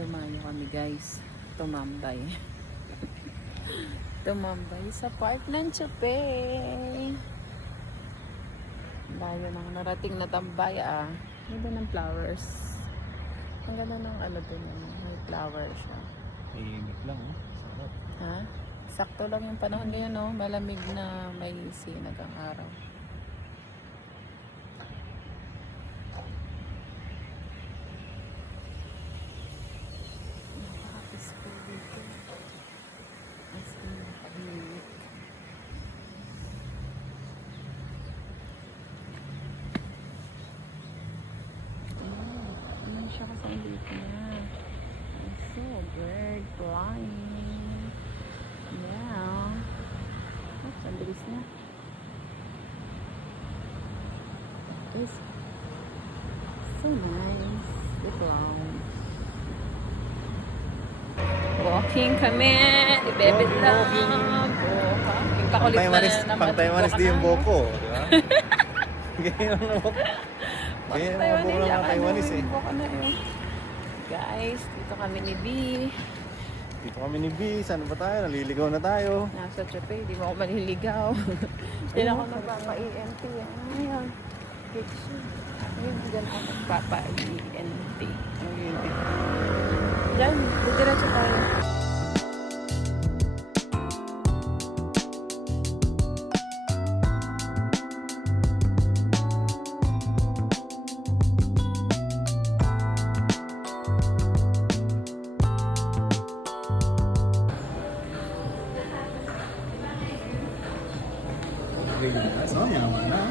Dumayo kami guys. Tumambay. Tumambay sa park ng Chupay. Layo ng narating na tambay ah. Ganda ng flowers. Ang ganda ng ano dun. May flower siya. Iinit lang oh. Sarap. Ha? Sakto lang yung panahon ngayon no. Malamig na may sinag ang araw. Napaka-peaceful dito. As in, napahimik. Ano siya kasama dito niya? I saw a bird flying. Yeah. Oh, ang bilis na. It's so nice. The clouds. Walking kami. Ibebit lang. Yung kakulit na Pang Taiwanese di yung boko. Di ba? Ganyan ang buko. Ganyan ang buko ng Taiwanese eh. Guys, dito kami ni B. Dito kami ni B. Saan ba tayo? Naliligaw na tayo. Nasa Chupay, di mo ako maliligaw. Hindi na ako nagpapa-ENT. Ayan. Kitchen. Ayun, dyan ako nagpapa-ENT. Diyan, didiretso tayo. So, yaman na.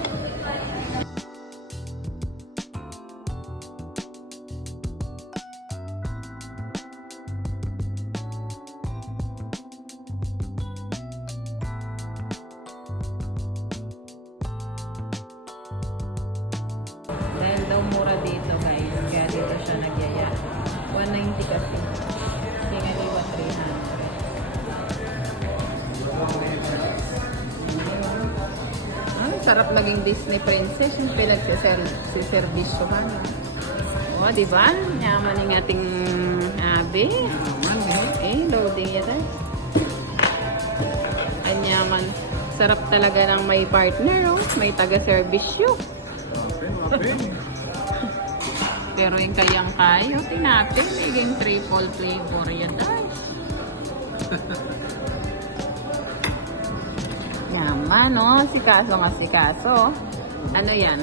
Dahil daw mura dito guys, kaya dito siya nagyaya. 190 kasi. Tingaliwa 300. Sarap naging Disney princess yung pinagsiservisyohan. O, di ba? Yaman yung ating abi. Loading yan tayo. Anyaman. Sarap talaga ng may partner, oh. May taga-servisyo. Pero yung kayang kayo, tinapin. Naging triple flavor yan tayo. Yaman, no? Sikaso nga sikaso. Ano yan?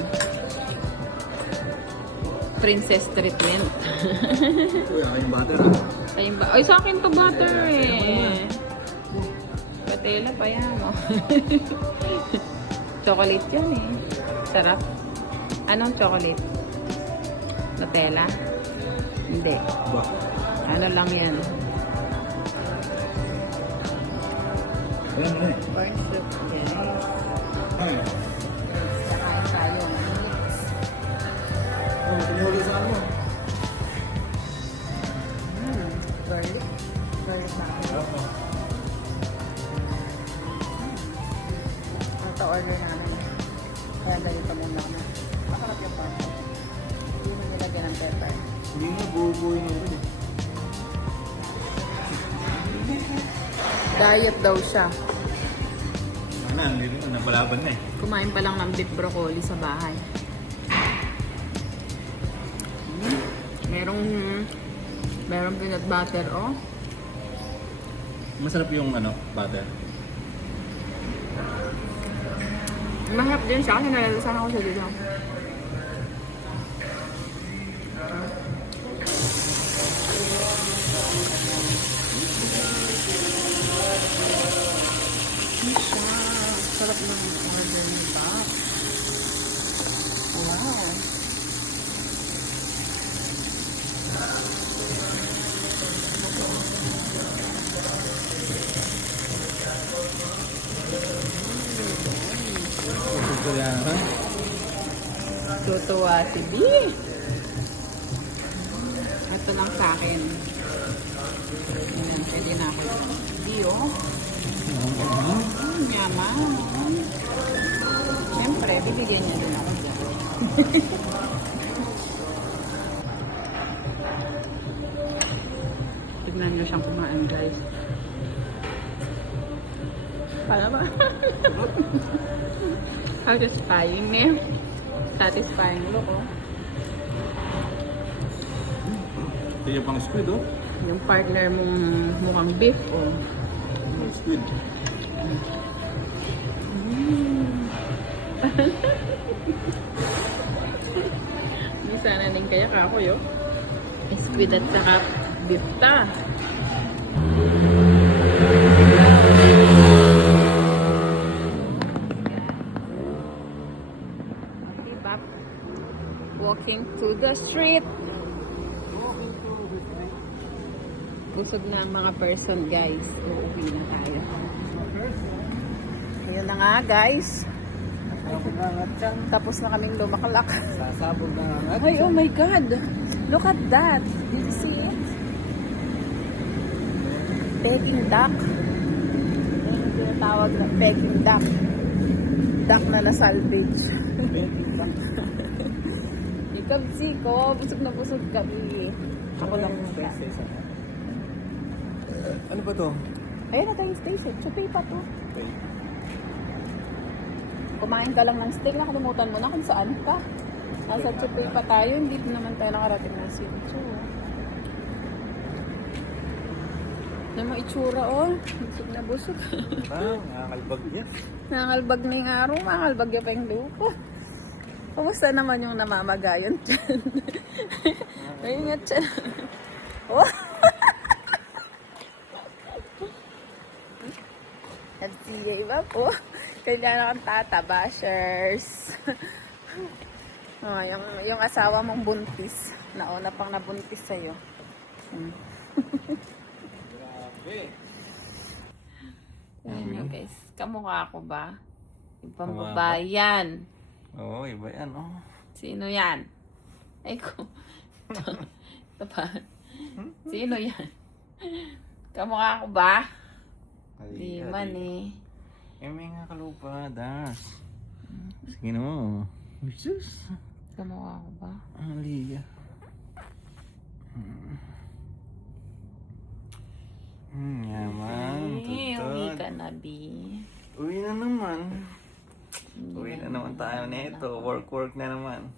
Princess treatment. Yung butter. Ay, sa akin to butter eh. Patela pa yan, no? Chocolate yan eh. Sarap. Anong chocolate? Nutella? Hindi. Ano lang yan? Ayan mo na eh. Corn soup. Yes. Ay. Kakain tayo. Oh, pinihuli sa ano? Garlic. Garlic na ako. Ito order namin. Kaya ganito muna ako. Makarap yung papa. Hindi mo nilagyan ng pepper. Hindi nga, bubuhay na rin eh. Diet daw siya. Hindi na, napalaban na eh. Kumain pa lang ng beef broccoli sa bahay. Merong peanut butter, oh. Masarap yung ano, butter. Mahirap din siya kasi nalalasahan ako siya dito. Sarap ng order ni Bob. Wow. Tutuwa si B. Ito lang sa akin. Ayan, pwede na ako. B, oh. Yaman. Siyempre, bibigyan niya din ako dyan. Tignan nyo siyang kumain, guys. Para ba? Satisfying eh. Satisfying look, oh. Ito yung pang squid, oh. Yung partner mong mukhang beef, oh. Pang squid. Hindi sana din kaya kakoy, oh. Squid at saka beef ta. Diba? Walking to the street. Busog na ang mga person, guys. Uuwi na tayo. Ayun na nga, guys. Tapos na kaming lumakalak. Sasabog na nga. Ay, oh my God! Look at that! Did you see it? Peking duck. Yan yung tinatawag na peking duck. Duck na na-salvage. Ikaw, Ziko. Busog na busog kami. Ako lang muna. Ano ba to? Ayun na tayong station. Chupay pa to. Okay. Kumain ka lang ng steak, nakalimutan mo na kung saan ka. Nasa Chupay pa tayo, hindi naman tayo nakarating ng Sincho. Ano mo itsura, oh. Busog na busog. Nakakalbag niya. Nangalbag na yung araw, mangalbag niya pa yung lupo. Kumusta naman yung namamagayon dyan? Ayun nga dyan. Oh! FCA ba po? Kailangan kang tatabashers. Oh, yung asawa mong buntis. Nauna pang nabuntis sa'yo. Grabe. Ayan nyo guys. Kamukha ako ba? Ibang Kamukha babayan. Oo, iba yan, oh. Sino yan? Ay ko. Ito pa. Sino yan? Kamukha ako ba? Di man eh. Eh, may nga kalupa, das. Sige no. Jesus. Kamukha ako ba? Aliyah. Yaman. Eh, uwi Tutod. ka na, B. Uwi na naman. Uwi na naman tayo nito. Work na naman.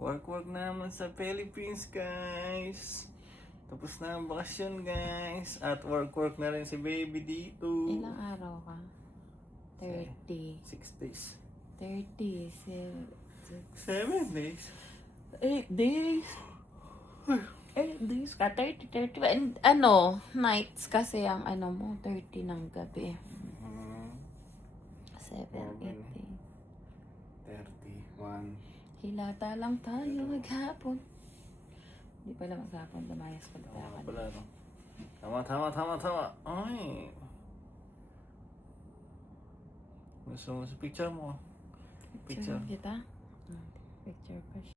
Work na naman sa Philippines, guys. Tapos na ang bakasyon, guys. At work na rin si baby dito. Ilang araw ka? 30. 6 days. 30. 7 days. 8 days. 8 days ka. 30, 30. And ano, nights kasi ang ano mo, 30 ng gabi. 7, 8 days. 31. Hilata lang tayo maghapon. Hindi pala maghapon, lumayas pala Tama tayo. pala, no? Tama. Ay. Gusto mo sa picture mo? Picture kita? Picture pa siya.